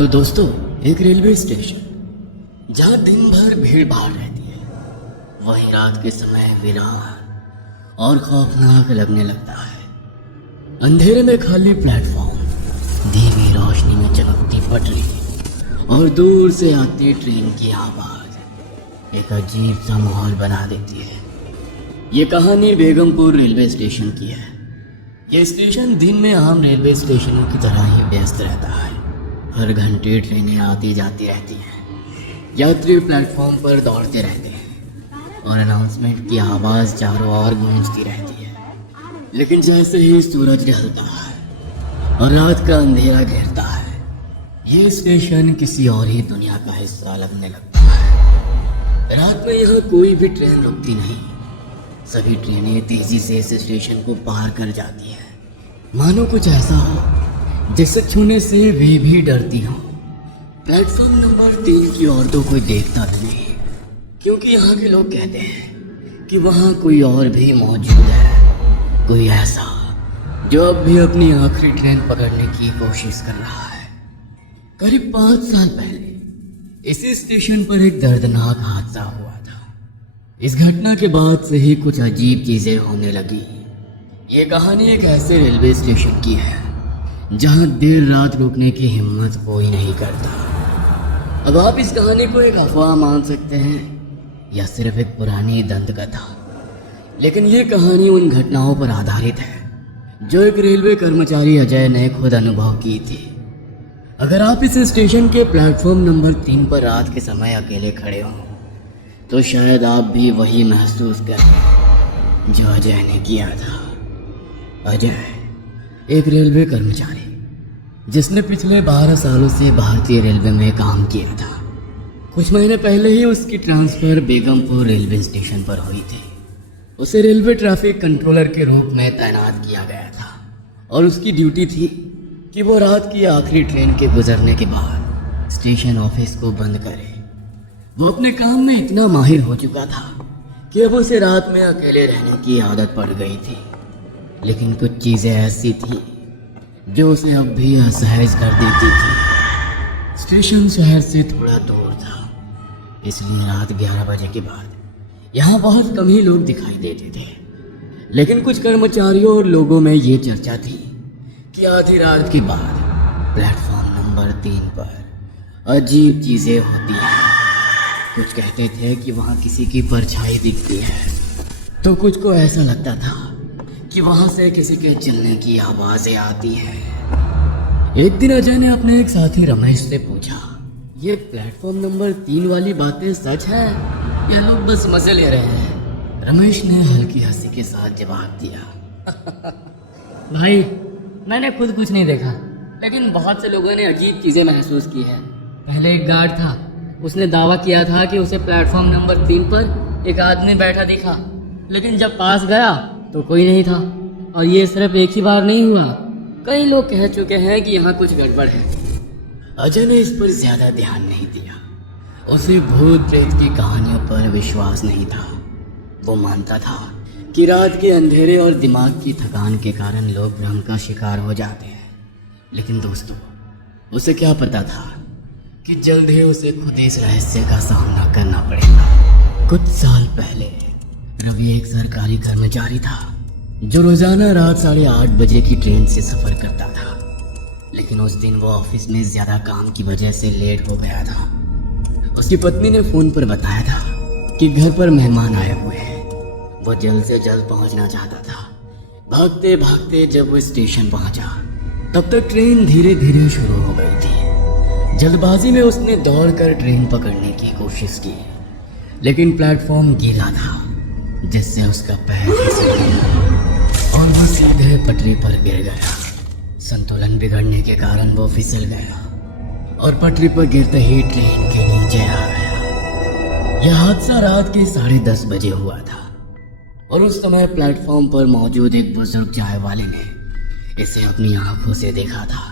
तो दोस्तों, एक रेलवे स्टेशन जहाँ दिन भर भीड़ भाड़ रहती है, वही रात के समय वीरान और खौफनाक लगने लगता है। अंधेरे में खाली प्लेटफॉर्म, धीमी रोशनी में चमकती पटरी और दूर से आती ट्रेन की आवाज एक अजीब सा माहौल बना देती है। ये कहानी बेगमपुर रेलवे स्टेशन की है। यह स्टेशन दिन में आम रेलवे स्टेशनों की तरह ही व्यस्त रहता है। हर घंटे ट्रेनें आती जाती रहती हैं, यात्री प्लेटफॉर्म पर दौड़ते रहते हैं और अनाउंसमेंट की आवाज़ चारों ओर गूंजती रहती है। लेकिन जैसे ही सूरज ढलता है और रात का अंधेरा घेरता है, ये स्टेशन किसी और ही दुनिया का हिस्सा लगने लगता है। रात में यहाँ कोई भी ट्रेन रुकती नहीं। सभी ट्रेनें तेजी से इस स्टेशन को पार कर जाती हैं, मानो कुछ ऐसा हो जिसे छूने से वे भी डरती हो। प्लेटफॉर्म नंबर 3 की ओर तो कोई देखता भी नहीं, क्योंकि यहाँ के लोग कहते हैं कि वहाँ कोई और भी मौजूद है, कोई ऐसा जो अब भी अपनी आखिरी ट्रेन पकड़ने की कोशिश कर रहा है। करीब 5 साल पहले इसी स्टेशन पर एक दर्दनाक हादसा हुआ था। इस घटना के बाद से ही कुछ अजीब चीजें होने लगी। ये कहानी एक ऐसे रेलवे स्टेशन की है जहां देर रात रुकने की हिम्मत कोई नहीं करता। अब आप इस कहानी को एक अफवाह मान सकते हैं या सिर्फ एक पुरानी दंत कथा, लेकिन ये कहानी उन घटनाओं पर आधारित है जो एक रेलवे कर्मचारी अजय ने खुद अनुभव की थी। अगर आप इस स्टेशन के प्लेटफॉर्म नंबर 3 पर रात के समय अकेले खड़े हों, तो शायद आप भी वही महसूस करें जो अजय ने किया था। अजय एक रेलवे कर्मचारी जिसने पिछले 12 सालों से भारतीय रेलवे में काम किया था। कुछ महीने पहले ही उसकी ट्रांसफ़र बेगमपुर रेलवे स्टेशन पर हुई थी। उसे रेलवे ट्रैफिक कंट्रोलर के रूप में तैनात किया गया था और उसकी ड्यूटी थी कि वो रात की आखिरी ट्रेन के गुजरने के बाद स्टेशन ऑफिस को बंद करे। वो अपने काम में इतना माहिर हो चुका था कि अब उसे रात में अकेले रहने की आदत पड़ गई थी। लेकिन कुछ चीज़ें ऐसी थी जो उसे अब भी असहज कर देती थी। स्टेशन शहर से थोड़ा दूर था, इसलिए रात 11 बजे के बाद यहाँ बहुत कम ही लोग दिखाई देते थे। लेकिन कुछ कर्मचारियों और लोगों में ये चर्चा थी कि आधी रात के बाद प्लेटफॉर्म नंबर 3 पर अजीब चीज़ें होती हैं। कुछ कहते थे कि वहाँ किसी की परछाई दिखती है, तो कुछ को ऐसा लगता था कि वहां से किसी के चलने की आवाजें आती हैं। एक दिन अजय ने अपने एक साथी रमेश से पूछा, ये प्लेटफॉर्म नंबर 3 वाली बातें सच है या लोग बस मजे ले रहे हैं? रमेश ने हल्की हंसी के साथ जवाब दिया, भाई मैंने खुद कुछ नहीं देखा, लेकिन बहुत से लोगों ने अजीब चीजें महसूस की है। पहले एक गार्ड था, उसने दावा किया था कि उसे प्लेटफॉर्म नंबर 3 पर एक आदमी बैठा दिखा, लेकिन जब पास गया तो कोई नहीं था। और ये सिर्फ एक ही बार नहीं हुआ, कई लोग कह चुके हैं कि यहाँ कुछ गड़बड़ है। अजय ने इस पर ज्यादा ध्यान नहीं दिया। उसे भूत प्रेत की कहानियों पर विश्वास नहीं था। वो मानता था कि रात के अंधेरे और दिमाग की थकान के कारण लोग भ्रम का शिकार हो जाते हैं। लेकिन दोस्तों, उसे क्या पता था कि जल्द ही उसे खुद इस रहस्य का सामना करना पड़ेगा। कुछ साल पहले रवि एक सरकारी कर्मचारी था जो रोजाना रात 8:30 बजे की ट्रेन से सफर करता था। लेकिन उस दिन वो ऑफिस में ज्यादा काम की वजह से लेट हो गया था। उसकी पत्नी ने फोन पर बताया था कि घर पर मेहमान आए हुए हैं। वो जल्द से जल्द पहुंचना चाहता था। भागते भागते जब वो स्टेशन पहुंचा, तब तक ट्रेन धीरे धीरे शुरू हो गई थी। जल्दबाजी में उसने दौड़कर ट्रेन पकड़ने की कोशिश की, लेकिन प्लेटफॉर्म गीला था, जिससे उसका पैर फिसल गया और वो सीधे पटरी पर गिर गया। संतुलन बिगड़ने के कारण वो फिसल गया और पटरी पर गिरते ही ट्रेन के नीचे आ गया। यह हादसा रात के 10:30 बजे हुआ था और उस समय प्लेटफॉर्म पर मौजूद एक बुजुर्ग चाय वाले ने इसे अपनी आंखों से देखा था।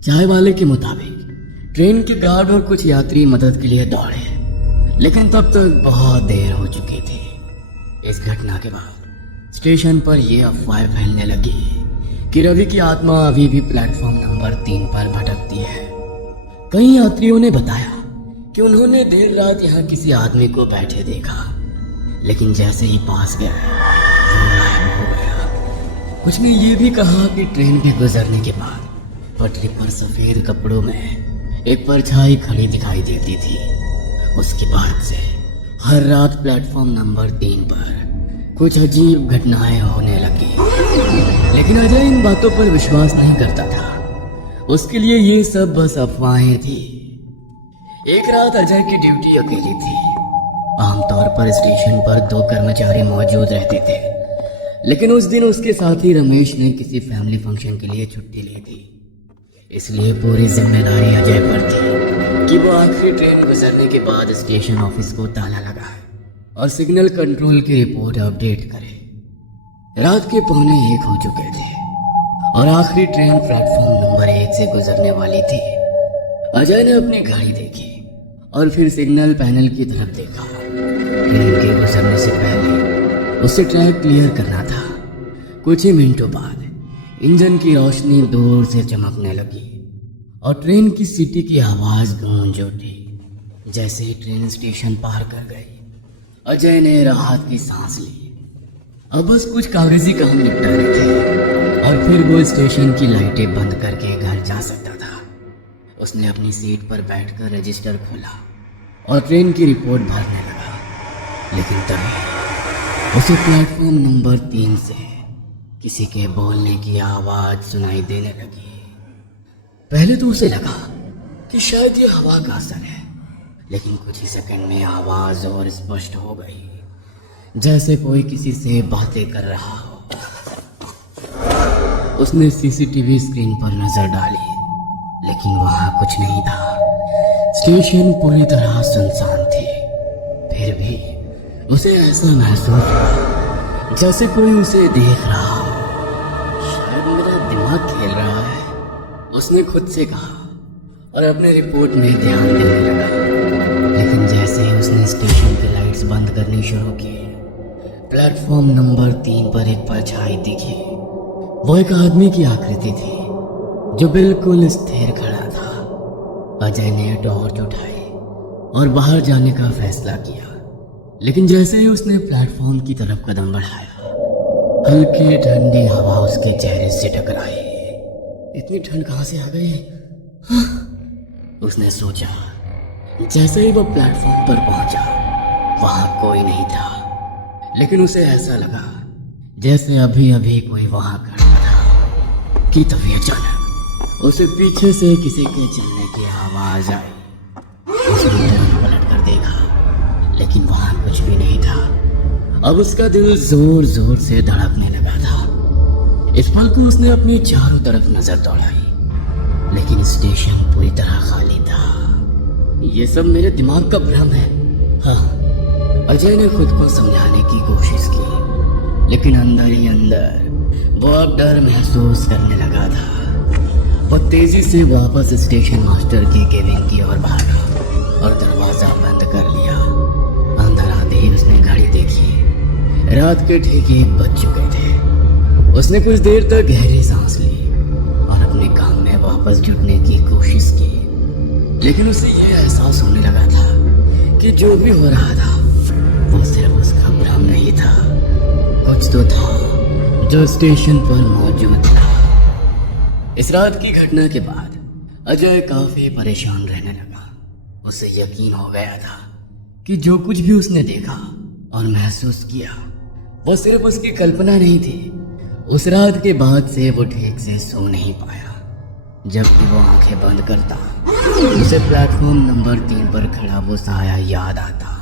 चाय वाले के मुताबिक ट्रेन के गार्ड और कुछ यात्री मदद के लिए दौड़े, लेकिन तब तक बहुत देर हो चुकी थी। इस घटना के बाद स्टेशन पर यह अफवाह फैलने लगी कि रवि की आत्मा अभी भी प्लेटफॉर्म नंबर 3 पर भटकती है। कई यात्रियों ने बताया कि उन्होंने देर रात यहाँ किसी आदमी को बैठे देखा, लेकिन जैसे ही पास गया वो गायब हो गया। कुछ ने ये भी कहा कि ट्रेन के गुजरने के बाद पटरी पर सफेद कपड़ों में एक परछाई खड़ी दिखाई देती थी। उसके बाद से हर रात प्लेटफॉर्म नंबर 3 पर कुछ अजीब घटनाएं होने लगी, लेकिन अजय इन बातों पर विश्वास नहीं करता था। उसके लिए ये सब बस अफवाहें थी। एक रात अजय की ड्यूटी अकेली थी। आमतौर पर स्टेशन पर 2 कर्मचारी मौजूद रहते थे, लेकिन उस दिन उसके साथी रमेश ने किसी फैमिली फंक्शन के लिए छुट्टी ली थी। इसलिए पूरी जिम्मेदारी अजय पर थी कि वो आखिरी ट्रेन गुजरने के बाद स्टेशन ऑफिस को ताला लगाए और सिग्नल कंट्रोल की रिपोर्ट अपडेट करे। रात के 1:45 हो चुके थे और आखिरी ट्रेन प्लेटफॉर्म नंबर 1 से गुजरने वाली थी। अजय ने अपनी घड़ी देखी और फिर सिग्नल पैनल की तरफ देखा। ट्रेन के गुजरने से पहले उसे ट्रैक क्लियर करना था। कुछ ही मिनटों बाद इंजन की रोशनी दूर से चमकने लगी और ट्रेन की सीटी की आवाज गूंज उठी। जैसे ही ट्रेन स्टेशन पार कर गई, अजय ने राहत की सांस ली। अब बस कुछ कागजी काम निपटाने थे और फिर वो स्टेशन की लाइटें बंद करके घर जा सकता था। उसने अपनी सीट पर बैठकर रजिस्टर खोला और ट्रेन की रिपोर्ट भरने लगा, लेकिन तभी उसे प्लेटफॉर्म नंबर 3 से किसी के बोलने की आवाज सुनाई देने लगी। पहले तो उसे लगा कि शायद ये हवा का असर है, लेकिन कुछ ही सेकंड में आवाज और स्पष्ट हो गई, जैसे कोई किसी से बातें कर रहा हो। उसने सीसीटीवी स्क्रीन पर नजर डाली, लेकिन वहां कुछ नहीं था। स्टेशन पूरी तरह सुनसान थी। फिर भी उसे ऐसा महसूस हुआ जैसे कोई उसे देख रहा हो। शायद मेरा दिमाग खेल रहा है, उसने खुद से कहा और अपने रिपोर्ट में ध्यान देने लगा। लेकिन जैसे ही उसने स्टेशन की लाइट्स बंद करनी शुरू की, प्लेटफॉर्म नंबर 3 पर एक परछाई दिखी। वो एक आदमी की आकृति थी जो बिल्कुल स्थिर खड़ा था। अजय ने टॉर्च उठाई और बाहर जाने का फैसला किया, लेकिन जैसे ही उसने प्लेटफॉर्म की तरफ कदम बढ़ाया, हल्की ठंडी हवा उसके चेहरे से टकराई। इतनी ठंड कहाँ से आ गई? उसने सोचा। जैसे ही वो प्लेटफॉर्म पर पहुंचा, वहां कोई नहीं था, लेकिन उसे ऐसा लगा जैसे अभी अभी कोई वहां खड़ा था कि तभी अचानक उसे पीछे से किसी के चलने की आवाज आई। उसने पलट कर देखा, लेकिन वहां कुछ भी नहीं था। अब उसका दिल जोर जोर से धड़कने लगा था। इस पल को उसने अपनी चारों तरफ नजर दौड़ाई, लेकिन स्टेशन पूरी तरह खाली था। ये सब मेरे दिमाग का भ्रम है। हाँ, अजय ने खुद को समझाने की कोशिश की, लेकिन अंदर ही अंदर वो अब डर महसूस करने लगा था। वो तेजी से वापस स्टेशन मास्टर की केबिन की ओर भागा और दरवाजा बंद कर लिया। अंदर आते ही उसने घड़ी देखी। रात के ठीक 1 बज चुके थे। उसने कुछ देर तक गहरी सांस ली और अपने काम में वापस जुटने की कोशिश की, लेकिन उसे यह एहसास होने लगा था कि जो भी हो रहा था वो सिर्फ उसका भ्रम नहीं था। कुछ तो था जो स्टेशन पर मौजूद था। इस रात की घटना के बाद अजय काफी परेशान रहने लगा। उसे यकीन हो गया था कि जो कुछ भी उसने देखा और महसूस किया वो सिर्फ उसकी कल्पना नहीं थी। उस रात के बाद से वो ठीक से सो नहीं पाया। जब भी वो आंखें बंद करता, उसे प्लेटफॉर्म नंबर 3 पर खड़ा वो साया याद आता।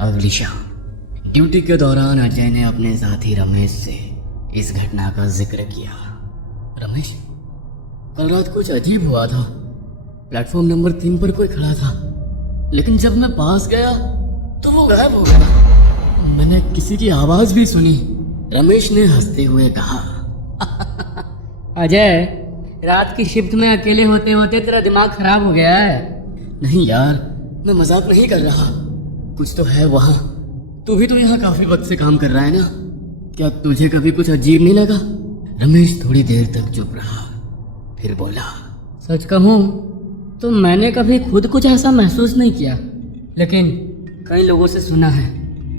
अगली शाम ड्यूटी के दौरान अजय ने अपने साथी रमेश से इस घटना का जिक्र किया। रमेश, कल रात कुछ अजीब हुआ था। प्लेटफॉर्म नंबर 3 पर कोई खड़ा था, लेकिन जब मैं पास गया तो वो गायब हो गया। मैंने किसी की आवाज भी सुनी। रमेश ने हंसते हुए कहा। अजय, रात की शिफ्ट में अकेले होते होते तेरा दिमाग खराब हो गया है। नहीं यार, मैं मजाक नहीं कर रहा। कुछ तो है वहां। तू भी तो यहाँ काफी वक्त से काम कर रहा है ना? क्या तुझे कभी कुछ अजीब नहीं लगा? रमेश थोड़ी देर तक चुप रहा, फिर बोला। सच कहूँ तो मैंने कभी खुद कुछ ऐसा महसूस नहीं किया, लेकिन कई लोगों से सुना है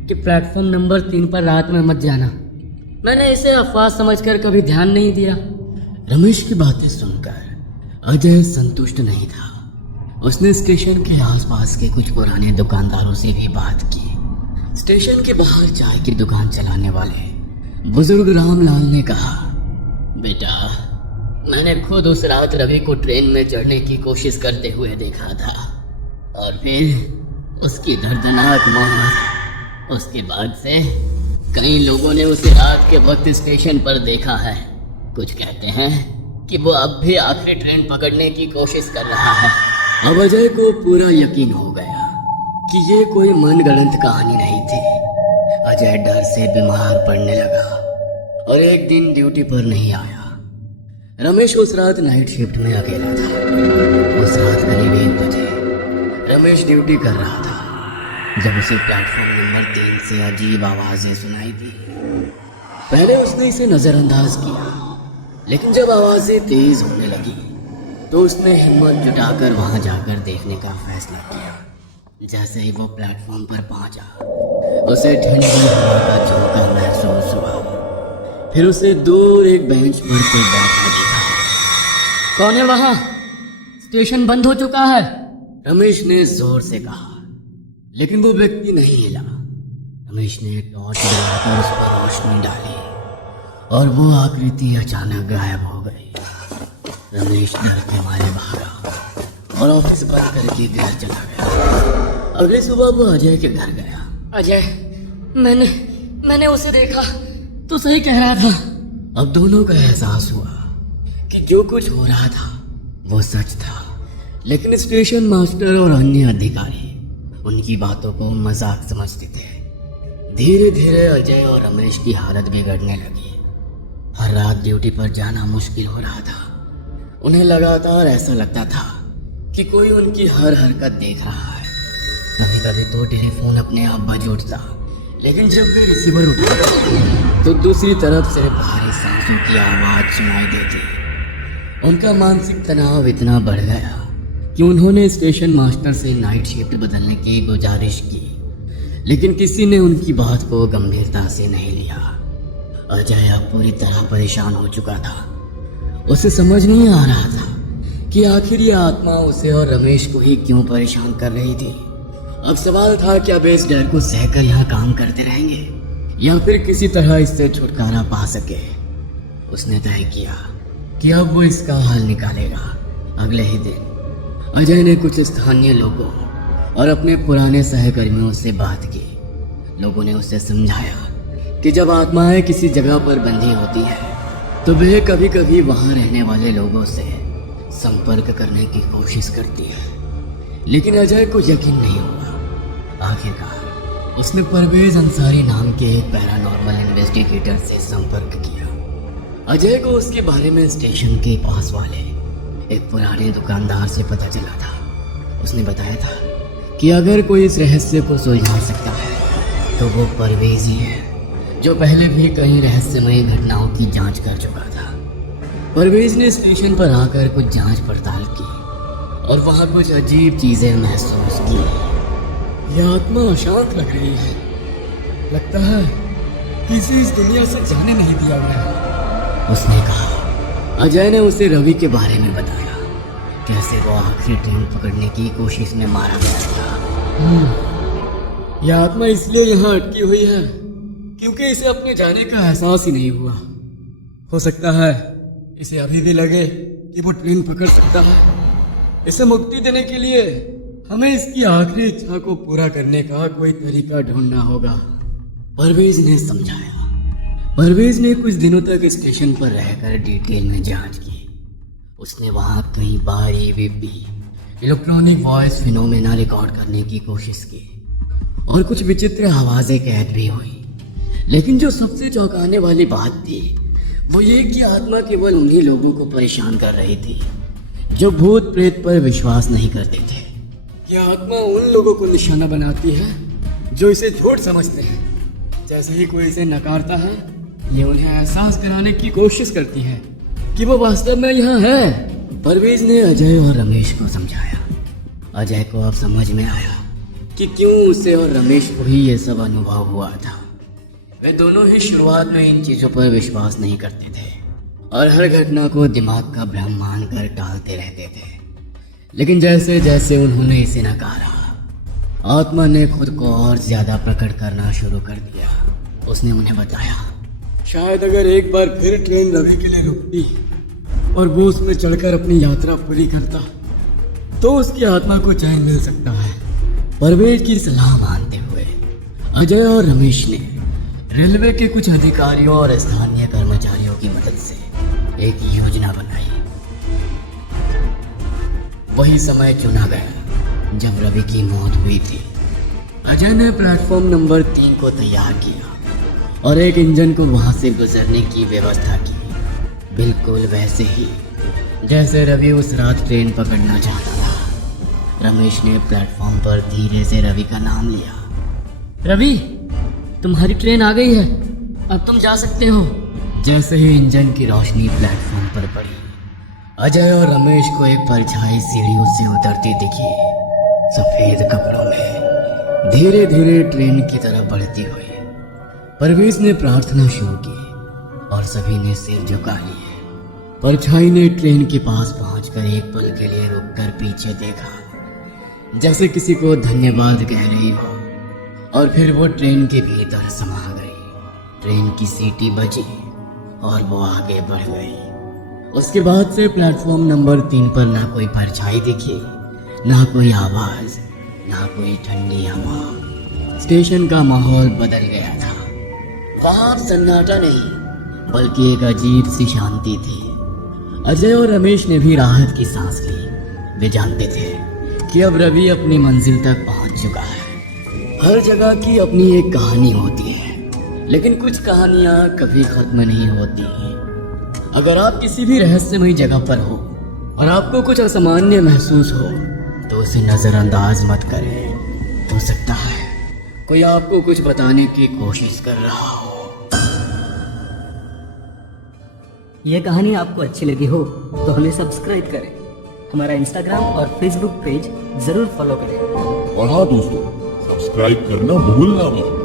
कि प्लेटफॉर्म नंबर 3 पर रात में मत जाना। मैंने इसे अफवाह समझकर कभी ध्यान नहीं दिया। रमेश की बातें सुनकर अजय संतुष्ट नहीं था। उसने स्टेशन के आसपास के कुछ पुराने दुकानदारों से भी बात की। स्टेशन के बाहर चाय की दुकान चलाने वाले बुजुर्ग रामलाल ने कहा, बेटा, मैंने खुद उस रात रवि को ट्रेन में चढ़ने की कोशिश करते हुए देखा था और फिर उसकी दर्दनाक मौत। उसके बाद से कई लोगों ने उसे रात के वक्त स्टेशन पर देखा है। कुछ कहते हैं कि वो अब भी आखिरी ट्रेन पकड़ने की कोशिश कर रहा है। अब अजय को पूरा यकीन हो गया कि ये कोई मनगढ़ंत कहानी नहीं थी। अजय डर से बीमार पड़ने लगा और एक दिन ड्यूटी पर नहीं आया। रमेश उस रात नाइट शिफ्ट में अकेला था। उस रात करीब 1 बजे रमेश ड्यूटी कर रहा था जब उसे प्लेटफॉर्म नंबर 3 से अजीब आवाजें सुनाई दी। पहले उसने इसे नजरअंदाज किया, लेकिन जब आवाजें तेज होने लगी तो उसने हिम्मत जुटाकर वहां जाकर देखने का फैसला किया। जैसे ही वो प्लेटफॉर्म पर पहुंचा, उसे ठंडी हवा का झोंका महसूस हुआ। फिर उसे दूर एक बेंच पर कोई बैठा दिखा। कौन है वहाँ? स्टेशन बंद हो चुका है। रमेश ने जोर से कहा, लेकिन वो व्यक्ति नहीं हिला। रमेश ने टॉर्च जलाकर उस पर रोशनी डाली और वो आकृति अचानक गायब हो गई। रमेश डर के मारे भागा और ऑफिस बंद करके घर चला गया। अगली सुबह वो अजय के घर गया। अजय, मैंने उसे देखा, तू सही कह रहा था। अब दोनों का एहसास हुआ कि जो कुछ हो रहा था वो सच था, लेकिन स्टेशन मास्टर और अन्य अधिकारी उनकी बातों को मजाक समझते थे। धीरे धीरे अजय और रमेश की हालत बिगड़ने लगी। हर रात ड्यूटी पर जाना मुश्किल हो रहा था। उन्हें लगातार ऐसा लगता था कि कोई उनकी हर हरकत देख रहा है। कभी कभी तो टेलीफोन अपने आप बज उठता, लेकिन जब वे रिसीवर उठाते तो दूसरी तरफ से भारी सांसों की आवाज सुनाई देती। उनका मानसिक तनाव इतना बढ़ गया कि उन्होंने स्टेशन मास्टर से नाइट शिफ्ट बदलने की गुजारिश की, लेकिन किसी ने उनकी बात को गंभीरता से नहीं लिया। अजय अब पूरी तरह परेशान हो चुका था। उसे समझ नहीं आ रहा था कि आखिर ये आत्मा उसे और रमेश को ही क्यों परेशान कर रही थी। अब सवाल था, क्या वे इस डर को सहकर यहाँ काम करते रहेंगे या फिर किसी तरह इससे छुटकारा पा सके। उसने तय किया कि अब वो इसका हल निकालेगा। अगले ही दिन अजय ने कुछ स्थानीय लोगों और अपने पुराने सहकर्मियों से बात की। लोगों ने उसे समझाया कि जब आत्माएं किसी जगह पर बंधी होती है तो वे कभी कभी वहां रहने वाले लोगों से संपर्क करने की कोशिश करती है, लेकिन अजय को यकीन नहीं हुआ। आखिरकार उसने परवेज अंसारी नाम के एक पैरानॉर्मल इन्वेस्टिगेटर से संपर्क किया। अजय को उसके बारे में स्टेशन के पास वाले एक पुराने दुकानदार से पता चला था। उसने बताया था कि अगर कोई इस रहस्य को सुलझा सकता है तो वो परवेज ही है, जो पहले भी कई रहस्यमय घटनाओं की जांच कर चुका था। परवेज ने स्टेशन पर आकर कुछ जांच पड़ताल की और वहां कुछ अजीब चीजें महसूस की। यह आत्मा अशांत लग रही है। लगता है किसी इस दुनिया से जाने नहीं दिया गया, उसने कहा। अजय ने उसे रवि के बारे में बताया, कैसे वो आखिरी ट्रेन पकड़ने की कोशिश में मारा गया था। यह आत्मा इसलिए यहाँ अटकी हुई है क्योंकि इसे अपने जाने का एहसास ही नहीं हुआ। हो सकता है इसे अभी भी लगे कि वो ट्रेन पकड़ सकता है। इसे मुक्ति देने के लिए हमें इसकी आखिरी इच्छा को पूरा करने का कोई तरीका ढूंढना होगा, परवेज ने समझाया। परवेज ने कुछ दिनों तक स्टेशन पर रहकर डिटेल में जांच की। उसने वहां कई बार EVP electronic voice phenomena record करने की कोशिश की और कुछ विचित्र आवाजें कैद भी हुई। लेकिन जो सबसे चौंकाने वाली बात थी वो ये कि आत्मा केवल उन्हीं लोगों को परेशान कर रही थी जो भूत प्रेत पर विश्वास नहीं करते थे। यह आत्मा उन लोगों को निशाना बनाती है जो इसे झूठ समझते हैं। जैसे ही कोई इसे नकारता है, ये उन्हें एहसास कराने की कोशिश करती है कि वो वास्तव में यहाँ है परवेज ने अजय और रमेश को समझाया। अजय को अब समझ में आया कि क्यों उसे और रमेश को ही ये सब अनुभव हुआ था। वे दोनों ही शुरुआत में इन चीजों पर विश्वास नहीं करते थे और हर घटना को दिमाग का भ्रम मानकर टालते रहते थे। लेकिन जैसे जैसे उन्होंने इसे नकारा, आत्मा ने खुद को और ज्यादा प्रकट करना शुरू कर दिया। उसने उन्हें बताया, शायद अगर एक बार फिर ट्रेन रवि के लिए रुकती और वो उसमें चढ़कर अपनी यात्रा पूरी करता तो उसकी आत्मा को चैन मिल सकता है। परवेज की सलाह मानते हुए अजय और रमेश ने रेलवे के कुछ अधिकारियों और स्थानीय कर्मचारियों की मदद से एक योजना बनाई। वही समय चुना गया जब रवि की मौत हुई थी। अजय ने प्लेटफॉर्म नंबर 3 को तैयार किया और एक इंजन को वहां से गुजरने की व्यवस्था की, बिल्कुल वैसे ही जैसे रवि उस रात ट्रेन पकड़ना चाहता था। रमेश ने प्लेटफॉर्म पर धीरे से रवि का नाम लिया। रवि, तुम्हारी ट्रेन आ गई है, अब तुम जा सकते हो। जैसे ही इंजन की रोशनी प्लेटफॉर्म पर पड़ी, अजय और रमेश को एक परछाई सीढ़ियों से उतरती दिखी। सफेद कपड़ों में धीरे धीरे ट्रेन की तरफ बढ़ती हुई। परवेज ने प्रार्थना शुरू की और सभी ने सिर झुका लिए। परछाई ने ट्रेन के पास पहुंचकर एक पल के लिए रुककर पीछे देखा, जैसे किसी को धन्यवाद कह रही हो, और फिर वो ट्रेन के भीतर समा गई। ट्रेन की सीटी बजी और वो आगे बढ़ गई। उसके बाद से प्लेटफॉर्म नंबर 3 पर ना कोई परछाई दिखी, ना कोई आवाज, ना कोई ठंडी हवा। स्टेशन का माहौल बदल गया था। वहां सन्नाटा नहीं बल्कि एक अजीब सी शांति थी। अजय और रमेश ने भी राहत की सांस ली। वे जानते थे कि अब रवि अपनी मंजिल तक पहुंच चुका है। हर जगह की अपनी एक कहानी होती है, लेकिन कुछ कहानियां कभी खत्म नहीं होती। अगर आप किसी भी रहस्यमयी जगह पर हो और आपको कुछ असामान्य महसूस हो तो उसे नजरअंदाज मत करें। हो सकता है कोई आपको कुछ बताने की कोशिश कर रहा हो। ये कहानी आपको अच्छी लगी हो तो हमें सब्सक्राइब करें, हमारा इंस्टाग्राम और फेसबुक पेज जरूर फॉलो करें। और हाँ दोस्तों, सब्सक्राइब करना भूलना मत।